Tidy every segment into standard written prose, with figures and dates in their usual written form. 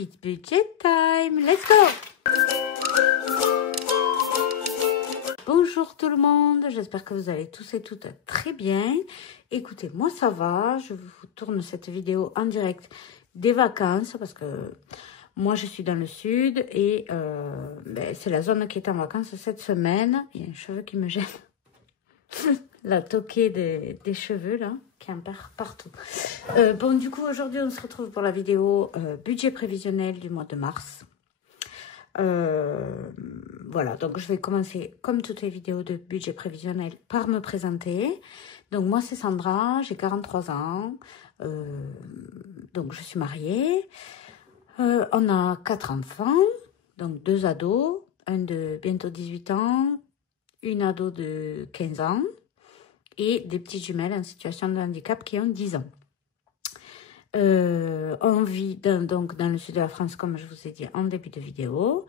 It's budget time. Let's go. Bonjour tout le monde, j'espère que vous allez tous et toutes très bien. Écoutez, moi ça va, je vous tourne cette vidéo en direct des vacances parce que moi je suis dans le sud et c'est la zone qui est en vacances cette semaine. Il y a un cheveu qui me gêne. La toquée des cheveux là, qui en perd partout. Bon, du coup, aujourd'hui, on se retrouve pour la vidéo budget prévisionnel du mois de mars. Voilà, donc je vais commencer, comme toutes les vidéos de budget prévisionnel, par me présenter. Donc, moi, c'est Sandra, j'ai 43 ans. Donc, je suis mariée. On a 4 enfants, donc 2 ados, un de bientôt 18 ans, une ado de 15 ans et des petites jumelles en situation de handicap qui ont 10 ans. On vit donc dans le sud de la France, comme je vous ai dit en début de vidéo,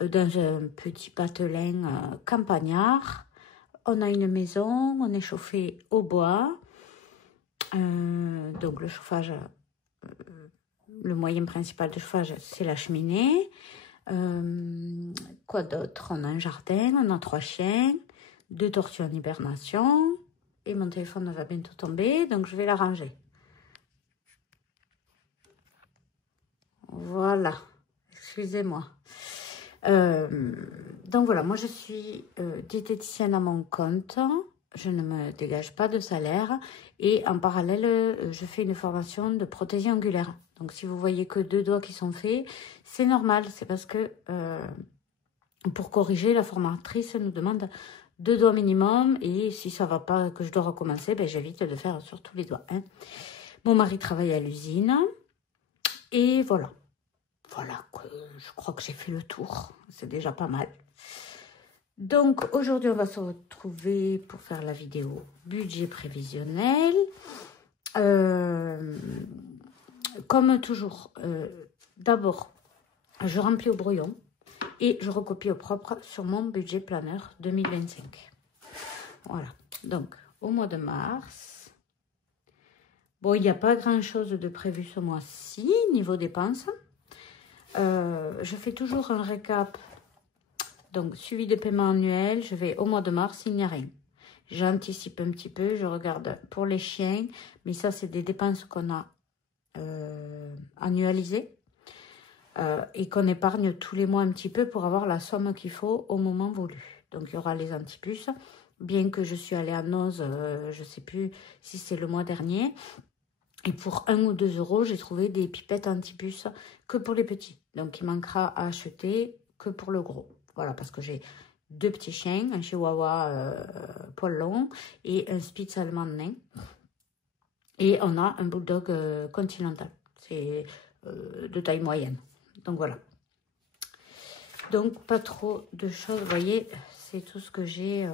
dans un petit patelin campagnard. On a une maison, on est chauffé au bois. Donc le chauffage, le moyen principal de chauffage, c'est la cheminée. Quoi d'autre? On a un jardin, on a 3 chiens, 2 tortues en hibernation. Et mon téléphone va bientôt tomber, donc je vais la ranger. Voilà, excusez-moi. Donc voilà, moi je suis diététicienne à mon compte. Je ne me dégage pas de salaire. Et en parallèle, je fais une formation de prothésie angulaire. Donc si vous voyez que 2 doigts qui sont faits, c'est normal. C'est parce que pour corriger, la formatrice nous demande 2 doigts minimum. Et si ça ne va pas, que je dois recommencer, ben, j'évite de faire sur tous les doigts. Hein. Mon mari travaille à l'usine. Et voilà. Voilà, je crois que j'ai fait le tour. C'est déjà pas mal. Donc, aujourd'hui, on va se retrouver pour faire la vidéo budget prévisionnel. Comme toujours, d'abord, je remplis au brouillon et je recopie au propre sur mon budget planeur 2025. Voilà. Donc, au mois de mars, bon, il n'y a pas grand-chose de prévu ce mois-ci, niveau dépenses. Je fais toujours un récap, donc suivi de paiement annuel. Je vais au mois de mars, il n'y a rien. J'anticipe un petit peu, je regarde pour les chiens, mais ça c'est des dépenses qu'on a annualisées et qu'on épargne tous les mois un petit peu pour avoir la somme qu'il faut au moment voulu. Donc il y aura les antipuces, bien que je suis allée à Noz, je ne sais plus si c'est le mois dernier. Et pour 1 ou 2 euros, j'ai trouvé des pipettes antipuces que pour les petits. Donc, il manquera à acheter que pour le gros. Voilà, parce que j'ai 2 petits chiens, un chihuahua poil long et un spitz allemand nain. Et on a un bulldog continental. C'est de taille moyenne. Donc, voilà. Donc, pas trop de choses. Vous voyez, c'est tout ce que j'ai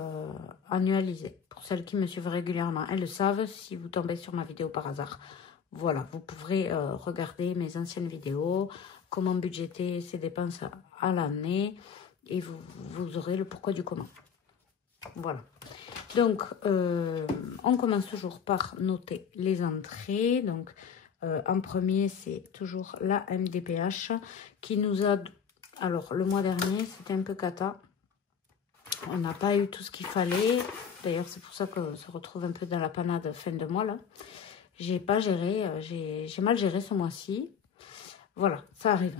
annualisé. Pour celles qui me suivent régulièrement, elles le savent. Si vous tombez sur ma vidéo par hasard, voilà, vous pourrez regarder mes anciennes vidéos, comment budgéter ses dépenses à l'année, et vous aurez le pourquoi du comment. Voilà. Donc, on commence toujours par noter les entrées. Donc, en premier, c'est toujours la MDPH qui nous a... Alors, le mois dernier, c'était un peu cata. On n'a pas eu tout ce qu'il fallait. D'ailleurs, c'est pour ça qu'on se retrouve un peu dans la panade fin de mois, là. J'ai pas géré, j'ai mal géré ce mois-ci. Voilà, ça arrive.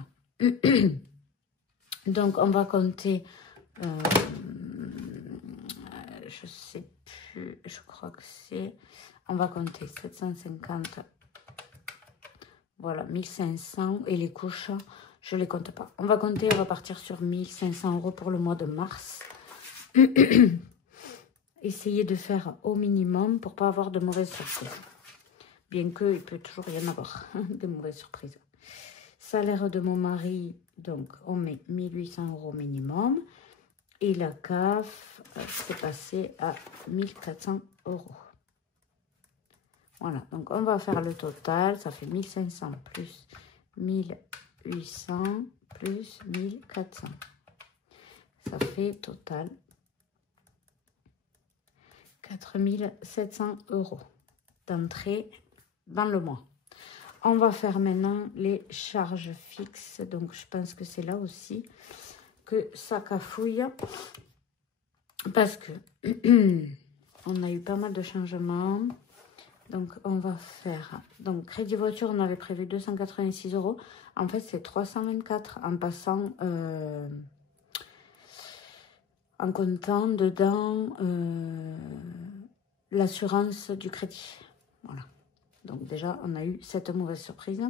Donc, on va compter... je sais plus, je crois que c'est... On va compter 750... Voilà, 1500. Et les couches, je les compte pas. On va compter, on va partir sur 1500 euros pour le mois de mars. Essayez de faire au minimum pour pas avoir de mauvaises surprises. Bien qu'il peut toujours y en avoir de mauvaises surprises. Salaire de mon mari, donc on met 1800 euros minimum. Et la CAF, c'est passé à 1400 euros. Voilà, donc on va faire le total. Ça fait 1500 plus 1800 plus 1400. Ça fait total 4700 euros d'entrée dans le mois. On va faire maintenant les charges fixes. Donc, je pense que c'est là aussi que ça cafouille. Parce que on a eu pas mal de changements. Donc, on va faire... Donc, crédit voiture, on avait prévu 286 €. En fait, c'est 324 en passant... en comptant dedans l'assurance du crédit. Voilà. Donc déjà, on a eu cette mauvaise surprise.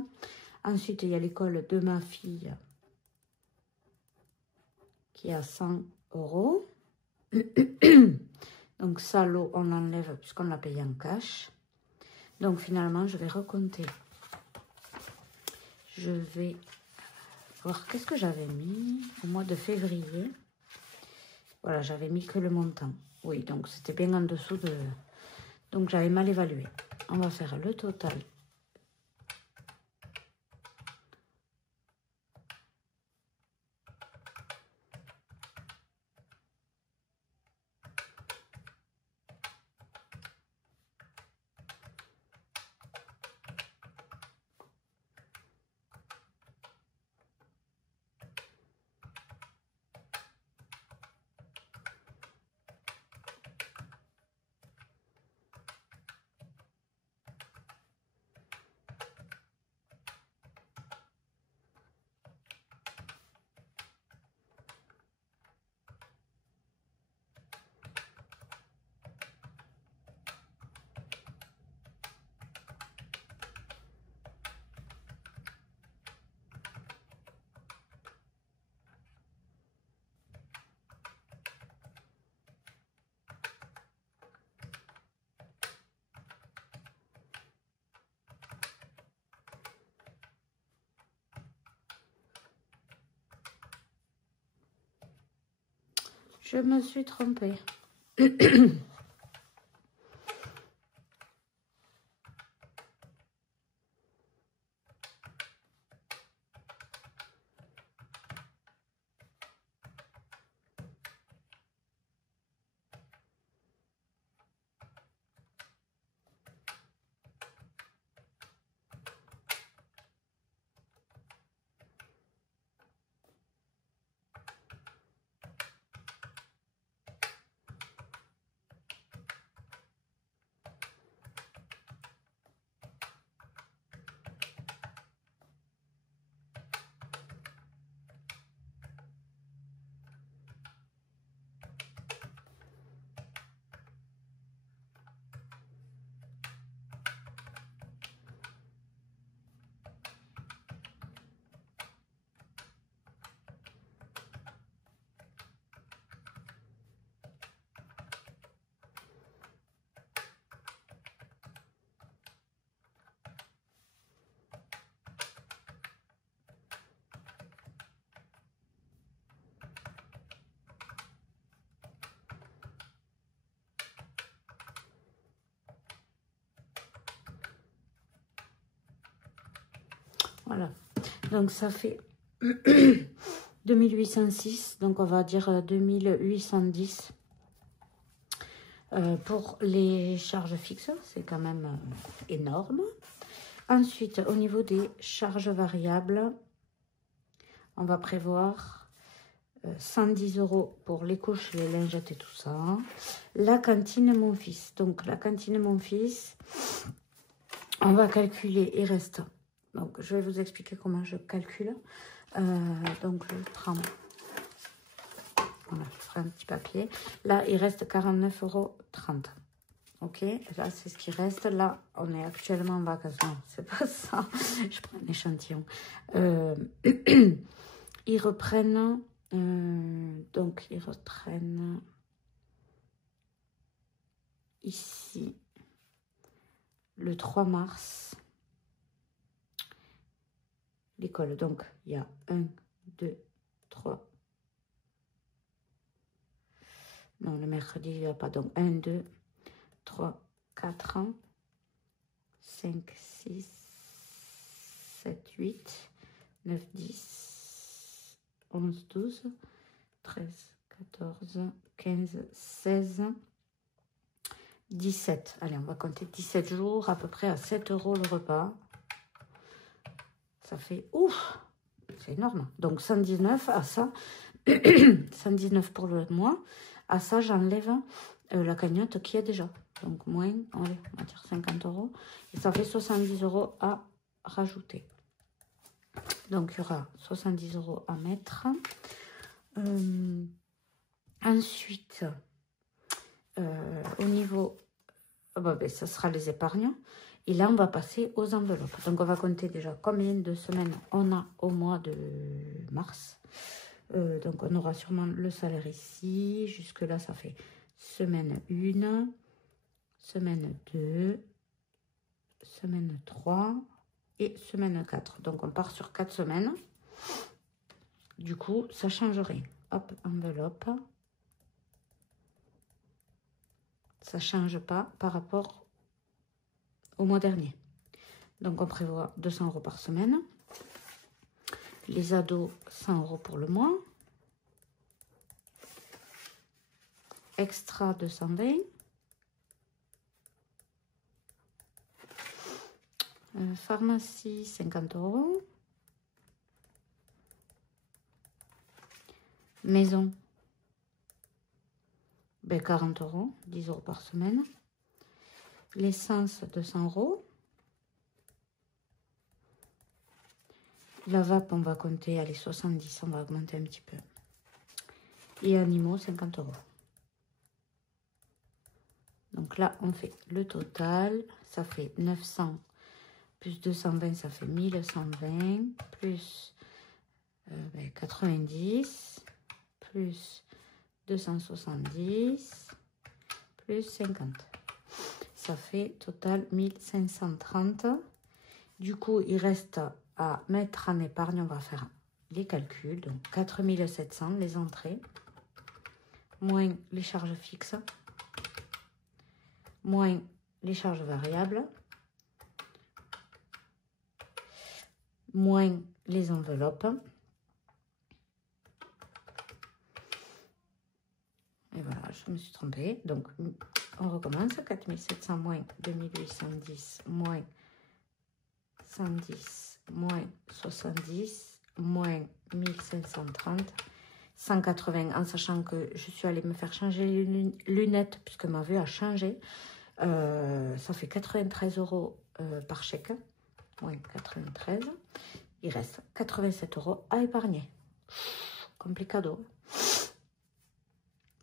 Ensuite, il y a l'école de ma fille qui est à 100 €. Donc ça, l'eau, on l'enlève puisqu'on l'a payé en cash. Donc finalement, je vais recompter. Je vais voir qu'est-ce que j'avais mis au mois de février. Voilà, j'avais mis que le montant. Oui, donc c'était bien en dessous de... Donc j'avais mal évalué. On va faire le total. Je me suis trompée. Voilà. Donc ça fait 2806. Donc on va dire 2810 pour les charges fixes. C'est quand même énorme. Ensuite, au niveau des charges variables, on va prévoir 110 € pour les couches, les lingettes et tout ça. La cantine mon fils. Donc la cantine mon fils, on va calculer, il reste... Donc je vais vous expliquer comment je calcule. Donc je prends... Voilà, je ferai un petit papier. Là, il reste 49,30 €. Ok, là c'est ce qui reste. Là, on est actuellement en vacances. Non, c'est pas ça. Je prends un échantillon. Ils reprennent... donc, ils reprennent ici le 3 mars l'école. Donc, il y a 1, 2, 3. Non, le mercredi, il n'y a pas. Donc, 1, 2, 3, 4 ans. 5, 6, 7, 8, 9, 10, 11, 12, 13, 14, 15, 16, 17. Allez, on va compter 17 jours, à peu près à 7 € le repas. Ça fait, ouf, c'est énorme. Donc 119 à ça, 119 pour le mois. À ça, j'enlève la cagnotte qui est déjà. Donc moins, allez, on va dire 50 €. Et ça fait 70 € à rajouter. Donc il y aura 70 € à mettre. Ensuite, au niveau, ça sera les épargnes. Et là, on va passer aux enveloppes. Donc, on va compter déjà combien de semaines on a au mois de mars. Donc, on aura sûrement le salaire ici. Jusque-là, ça fait semaine 1, semaine 2, semaine 3 et semaine 4. Donc, on part sur 4 semaines. Du coup, ça change rien. Hop, enveloppe. Ça change pas par rapport au mois dernier. Donc, on prévoit 200 € par semaine. Les ados, 100 € pour le mois. Extra, 220. Pharmacie, 50 €. Maison, 40 €, 10 € par semaine. L'essence, 200 €. La vape, on va compter, allez, 70, on va augmenter un petit peu. Et animaux, 50 €. Donc là, on fait le total. Ça fait 900 plus 220, ça fait 1120. Plus 90, plus 270, plus 50. Ça fait total 1530. Du coup, il reste à mettre en épargne. On va faire les calculs. Donc, 4700, les entrées, moins les charges fixes, moins les charges variables, moins les enveloppes. Et voilà, je me suis trompée. Donc, on recommence. 4700 moins 2810 moins 110 moins 70 moins 1530, 180, en sachant que je suis allée me faire changer les lunettes puisque ma vue a changé. Ça fait 93 € par chèque. Moins 93. Il reste 87 € à épargner. Complicado.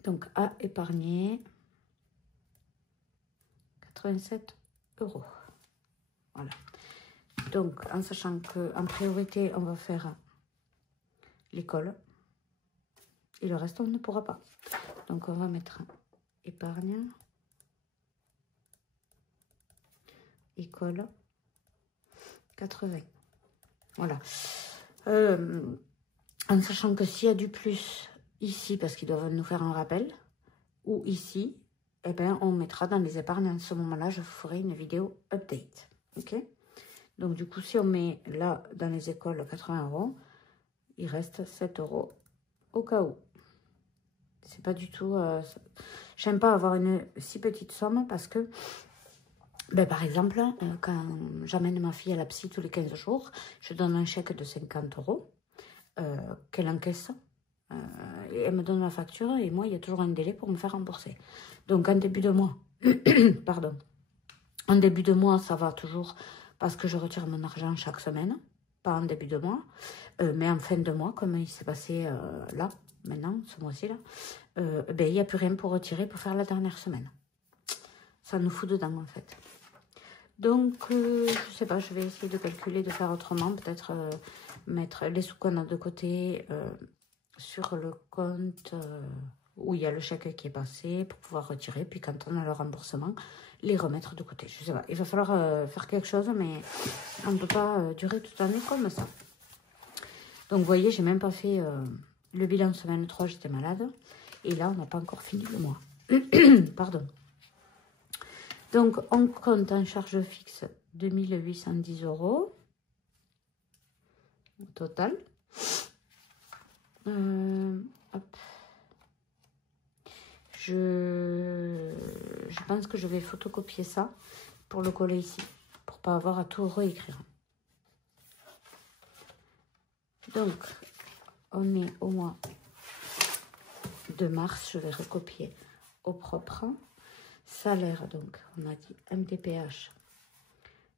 Donc, à épargner 87 €. Voilà. Donc, en sachant qu'en priorité, on va faire l'école. Et le reste, on ne pourra pas. Donc, on va mettre épargne, école, 80. Voilà. En sachant que s'il y a du plus ici, parce qu'ils doivent nous faire un rappel, ou ici, eh bien, on mettra dans les épargnes. À ce moment-là, je ferai une vidéo update. OK? Donc, du coup, si on met là, dans les écoles, 80 €, il reste 7 € au cas où. C'est pas du tout... J'aime pas avoir une si petite somme parce que, par exemple, quand j'amène ma fille à la psy tous les 15 jours, je donne un chèque de 50 € qu'elle encaisse. Et elle me donne la facture et moi, il y a toujours un délai pour me faire rembourser. Donc, en début de mois, pardon, en début de mois, ça va toujours parce que je retire mon argent chaque semaine, pas en début de mois, mais en fin de mois, comme il s'est passé là, maintenant, ce mois-ci, là, il n'y a plus rien pour retirer pour faire la dernière semaine. Ça nous fout dedans, en fait. Donc, je sais pas, je vais essayer de calculer, de faire autrement, peut-être mettre les sous qu'on a de côté sur le compte où il y a le chèque qui est passé pour pouvoir retirer. Puis quand on a le remboursement, les remettre de côté. Je sais pas, il va falloir faire quelque chose, mais on ne peut pas durer toute l'année comme ça. Donc, vous voyez, j'ai même pas fait le bilan semaine 3, j'étais malade. Et là, on n'a pas encore fini le mois. Pardon. Donc, on compte en charge fixe 2810 € au total. Hop. Je pense que je vais photocopier ça pour le coller ici, pour pas avoir à tout réécrire. Donc, on est au mois de mars. Je vais recopier au propre. Salaire, donc, on a dit MDPH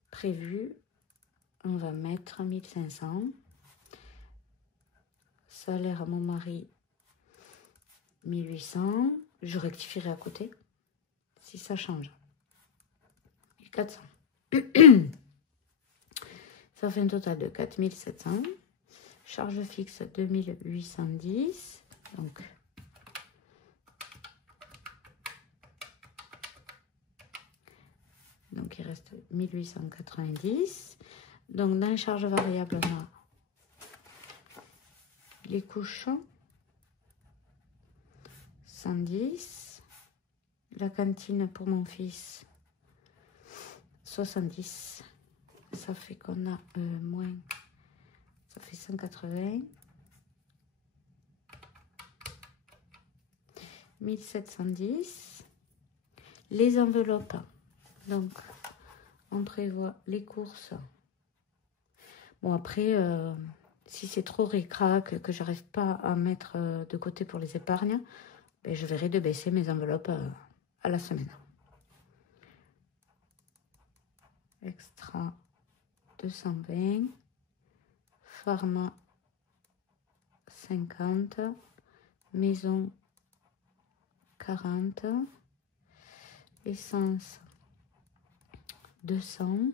prévu. On va mettre 1500. Salaire à mon mari, 1800. Je rectifierai à côté si ça change. 1400. Ça fait un total de 4700. Charge fixe 2810. Donc il reste 1890. Donc dans les charges variables, on a les couches 110. La cantine pour mon fils 70. Ça fait qu'on a moins. Ça fait 180. 1710. Les enveloppes. Donc, on prévoit les courses. Bon, après, si c'est trop ric-rac, que j'arrive pas à mettre de côté pour les épargnes, ben, je verrai de baisser mes enveloppes à la semaine. Extra 220. Pharma 50. Maison 40. Essence 200.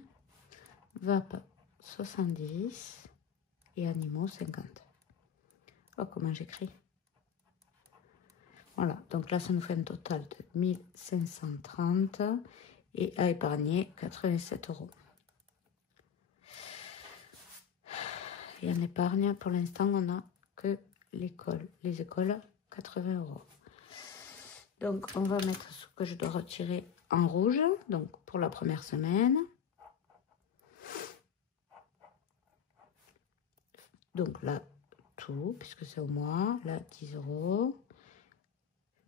Vape 70. Et animaux 50. Oh, comment j'écris. Voilà, donc là, ça nous fait un total de 1530 et à épargner 87 €. Et en épargne, pour l'instant, on n'a que l'école, les écoles, 80 €. Donc, on va mettre ce que je dois retirer en rouge, donc pour la première semaine. Donc là, tout, puisque c'est au mois, là, 10 €.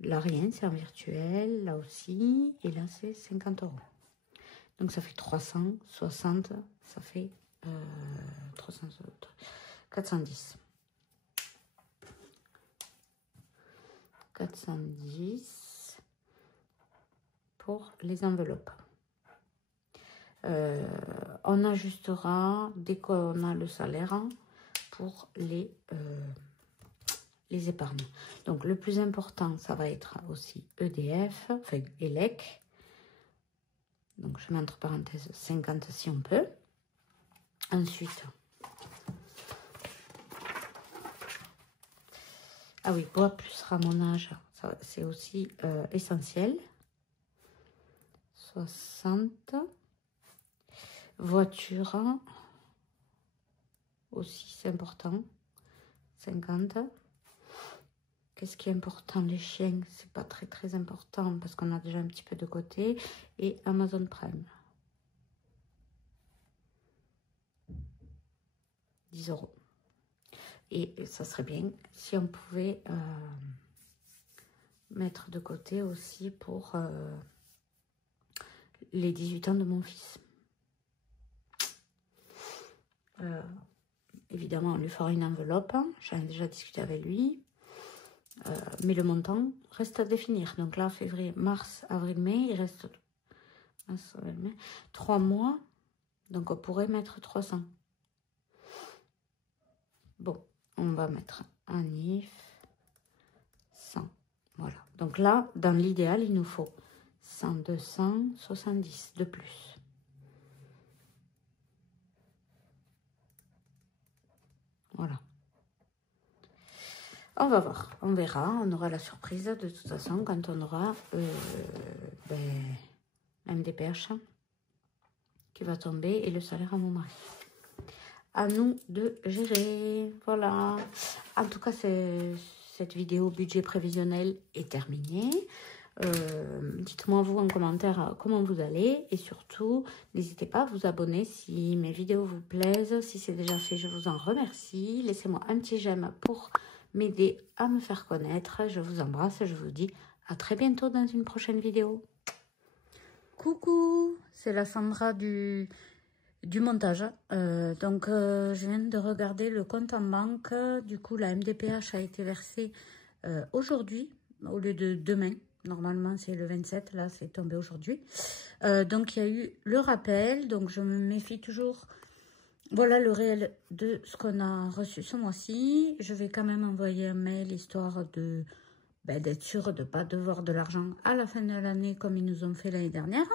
Là, rien, c'est en virtuel, là aussi, et là, c'est 50 €. Donc, ça fait 360, ça fait 410. 410 pour les enveloppes. On ajustera dès qu'on a le salaire pour les épargnes. Donc, le plus important, ça va être aussi EDF, enfin ELEC. Donc, je mets entre parenthèses 50 si on peut. Ensuite, ah oui, bois plus ramonage, c'est aussi essentiel. 60. Voiture, aussi c'est important. 50. Qu'est-ce qui est important? Les chiens, c'est pas très important parce qu'on a déjà un petit peu de côté. Et Amazon Prime. 10 €. Et ça serait bien si on pouvait mettre de côté aussi pour les 18 ans de mon fils. Évidemment, on lui fera une enveloppe. J'en ai déjà discuté avec lui. Mais le montant reste à définir. Donc là, février, mars, avril, mai, il reste 3 mois. Donc on pourrait mettre 300. Bon, on va mettre un IF 100. Voilà. Donc là, dans l'idéal, il nous faut 100, 270 de plus. Voilà. On va voir, on verra, on aura la surprise de toute façon quand on aura MDPH qui va tomber et le salaire à mon mari. À nous de gérer, voilà. En tout cas, cette vidéo budget prévisionnel est terminée. Dites-moi vous en commentaire comment vous allez et surtout, n'hésitez pas à vous abonner si mes vidéos vous plaisent. Si c'est déjà fait, je vous en remercie. Laissez-moi un petit j'aime pour m'aider à me faire connaître. Je vous embrasse et je vous dis à très bientôt dans une prochaine vidéo. Coucou, c'est la Sandra du du montage. Je viens de regarder le compte en banque. Du coup, la MDPH a été versée aujourd'hui au lieu de demain. Normalement, c'est le 27. Là, c'est tombé aujourd'hui. Donc, il y a eu le rappel. Donc, je me méfie toujours. Voilà le réel de ce qu'on a reçu ce mois-ci. Je vais quand même envoyer un mail histoire de d'être sûr de ne pas devoir de l'argent à la fin de l'année comme ils nous ont fait l'année dernière.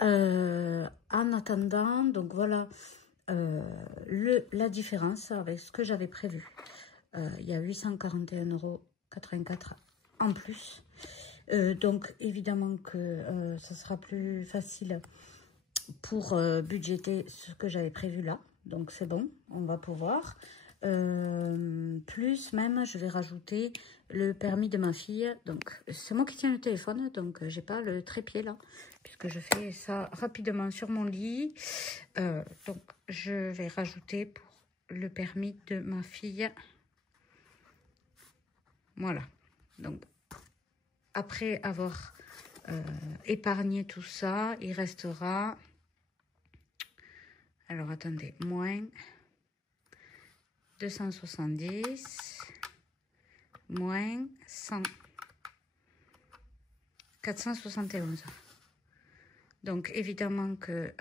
En attendant, donc voilà la différence avec ce que j'avais prévu. Il y a 841,84 € en plus. Donc évidemment que ça sera plus facile pour budgéter ce que j'avais prévu là. Donc c'est bon, on va pouvoir. Plus même, je vais rajouter le permis de ma fille. Donc c'est moi qui tiens le téléphone, donc j'ai pas le trépied là, puisque je fais ça rapidement sur mon lit. Donc je vais rajouter pour le permis de ma fille. Voilà. Donc après avoir épargné tout ça, il restera... Alors attendez, moins 270, moins 100, 471. Donc évidemment que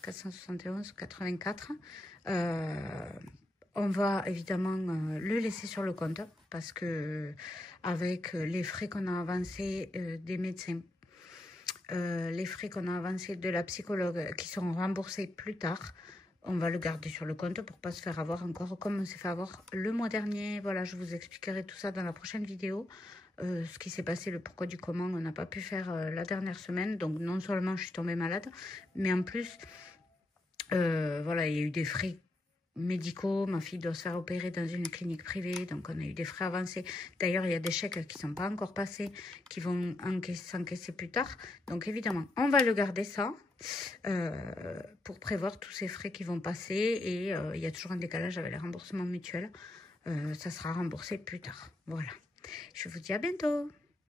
471, 84, on va évidemment le laisser sur le compte parce que avec les frais qu'on a avancés des médecins, les frais qu'on a avancés de la psychologue qui seront remboursés plus tard, on va le garder sur le compte pour pas se faire avoir encore comme on s'est fait avoir le mois dernier. Voilà, je vous expliquerai tout ça dans la prochaine vidéo. Ce qui s'est passé, le pourquoi du comment, on n'a pas pu faire la dernière semaine. Donc non seulement je suis tombée malade, mais en plus, voilà, il y a eu des frais médicaux. Ma fille doit se faire opérer dans une clinique privée, donc on a eu des frais avancés. D'ailleurs, il y a des chèques qui ne sont pas encore passés, qui vont s'encaisser plus tard. Donc évidemment, on va le garder ça. Pour prévoir tous ces frais qui vont passer et il y a toujours un décalage avec les remboursements mutuels. Ça sera remboursé plus tard. Voilà. Je vous dis à bientôt.